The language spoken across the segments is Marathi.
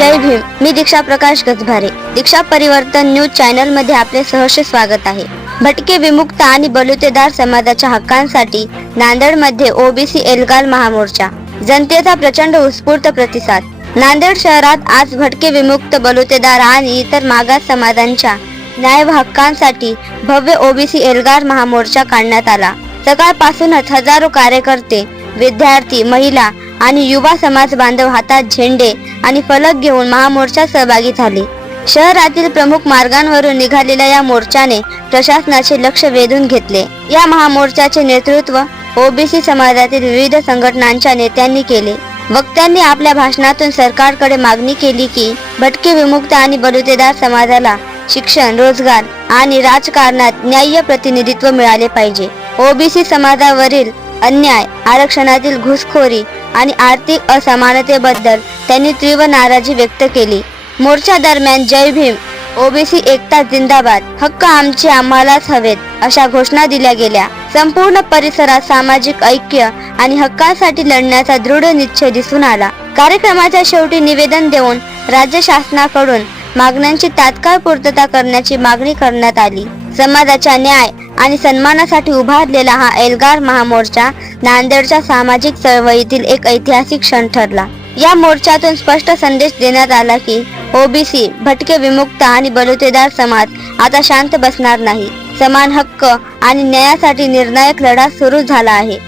जय भीम. मी दीक्षा प्रकाश गजभारे. दीक्षा परिवर्तन न्यूज चॅनलमध्ये आपले सहर्ष स्वागत आहे. भटके विमुक्त आणि बलुतेदार समाजाच्या हक्कांसाठी नांदेडमध्ये ओबीसी एल्गार महामोर्चा. जनतेचा प्रचंड उत्स्फूर्त प्रतिसाद. नांदेड शहरात आज भटके विमुक्त बलुतेदार आणि इतर मागास समाजांच्या न्याय हक्कांसाठी भव्य ओबीसी एल्गार महामोर्चा काढण्यात आला. सकाळपासूनच हजारो कार्यकर्ते विद्यार्थी महिला आणि युवा समाज बांधव हातात झेंडे आणि फलक घेऊन महामोर्चात सहभागी झाले. शहरातील प्रमुख मार्गांवरून निघालेल्या या मोर्चाने प्रशासनाचे लक्ष वेधून घेतले. या महामोर्चाचे नेतृत्व ओबीसी समाजातील विविध संघटनांच्या नेत्यांनी केले. वक्त्यांनी आपल्या भाषणातून सरकारकडे मागणी केली की भटके विमुक्त आणि बलुतेदार समाजाला शिक्षण रोजगार आणि राजकारणात न्याय्य प्रतिनिधित्व मिळाले पाहिजे. ओबीसी समाजावरील अन्याय आरक्षणातील घुसखोरी आणि आर्थिक असमानतेबद्दल त्यांनी तीव्र नाराजी व्यक्त केली. मोर्चा दरम्यान जय भीम ओबीसी एकता जिंदाबाद हक्क आमचे आम्हालाच हवेत अशा घोषणा दिल्या गेल्या. संपूर्ण परिसरात सामाजिक ऐक्य आणि हक्कांसाठी लढण्याचा दृढ निश्चय दिसून आला. कार्यक्रमाच्या शेवटी निवेदन देऊन राज्य शासनाकडून मागण्यांची तात्काळ पूर्तता करण्याची मागणी करण्यात आली. समाजाच्या न्याय आणि सन्मानासाठी उभारलेला हा एल्गार महामोर्चा नांदेडच्या सामाजिक चळवळीतील एक ऐतिहासिक क्षण ठरला. या मोर्चातून स्पष्ट संदेश देण्यात आला की ओबीसी भटके विमुक्त आणि बलुतेदार समाज आता शांत बसणार नाही. समान हक्क आणि न्यायासाठी निर्णायक लढा सुरू झाला आहे.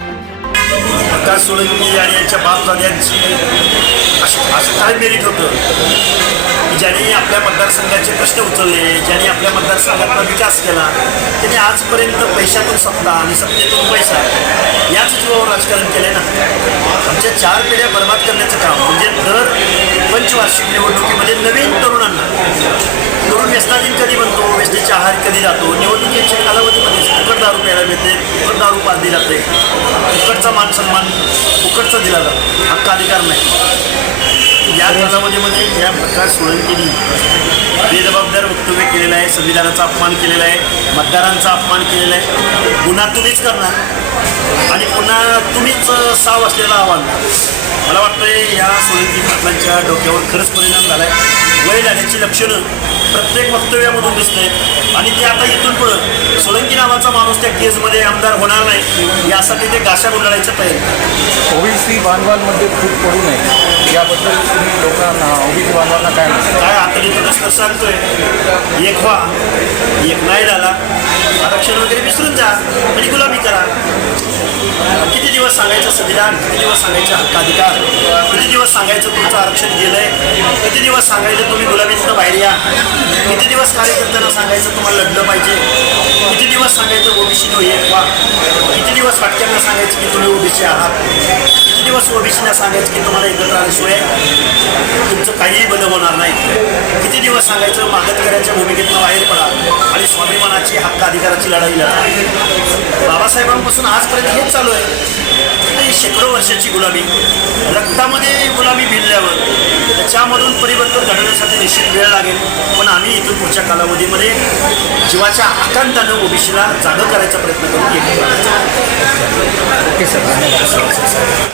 आकाश सोळंकी आणि यांच्या बापदाद्यांची असं असं काय मेरिट होतं ज्यांनी आपल्या मतदारसंघाचे प्रश्न उचलले ज्यांनी आपल्या मतदारसंघातला विकास केला त्यांनी आजपर्यंत पैशातून सत्ता आणि सत्तेतून पैसा याच जीवावर राजकारण केले ना. आमच्या चार पिढ्या बर्बाद करण्याचं काम म्हणजे दर पंचवार्षिक निवडणुकीमध्ये नवीन तरुणांना तरुण व्यसनाधीन कधी बनतो व्यसनेच्या आहार कधी जातो निवडणुकीच्या कालावधीमध्ये फुकट दारू प्यायला मिळते फुकट दारू पाजली जाते. फुकटचा मान सन्मान फुकटचा दिला जातो. हक्क अधिकार नाही. या कालावधीमध्ये या प्रकार सोळंकीनी बेजबाबदार वक्तव्य केलेलं आहे संविधानाचा अपमान केलेला आहे मतदारांचा अपमान केलेला आहे पुन्हा तुम्हीच करणार. आणि पुन्हा तुम्हीच साव असलेलं आव्हान. मला वाटतंय या सोळंकी पाटलांच्या डोक्यावर खरंच परिणाम झाला आहे वय झाल्याची लक्षणं प्रत्येक वक्तव्यामधून दिसत आहेत आणि ते आता इथून पुढं सोळंकी नावाचा माणूस त्या केसमध्ये आमदार होणार नाही यासाठी ते गाशा गुंडाळायचं तयारी ओबीसी बांधवांमध्ये खूप पडू नये लोकांना ओबीसी बांधवांना काय म्हणता काय आता तर सांगतोय. एक व्हा एक नाही झाला आरक्षण वगैरे विसरून जा आणि गुलामी करा. किती दिवस सांगायचं संविधान? किती दिवस सांगायचं हक्काधिकार किती दिवस सांगायचं तुमचं आरक्षण गेलंय? किती दिवस सांगायचं तुम्ही गुलाबीचं बाहेर या? किती दिवस कार्यकर्त्यांना सांगायचं तुम्हाला लढलं पाहिजे? किती दिवस सांगायचं ओबीसी नो एक वा. किती दिवस फाटक्यांना सांगायचं की तुम्ही ओबीसी आहात? किती दिवस ओबीसीना सांगायचं की तुम्हाला एकत्र आल्याशिवाय तुमचं काहीही बदल होणार नाही. किती दिवस सांगायचं? मागतकऱ्याच्या भूमिकेतनं बाहेर पडा आणि स्वामी मानाची हक्क अधिकाराची लढाई लढा. बाबासाहेबांपासून आजपर्यंत हेच चालू आहे. शेकडो वर्षाची गुलामी. रक्तामध्ये गुलामी भिडल्यावर त्याच्यामधून परिवर्तन घडवण्यासाठी निश्चित वेळ लागेल. पण आम्ही इथून पुढच्या कालावधीमध्ये जीवाच्या आकांतानं ओबीसीला जागं करायचा प्रयत्न करू. Okay sir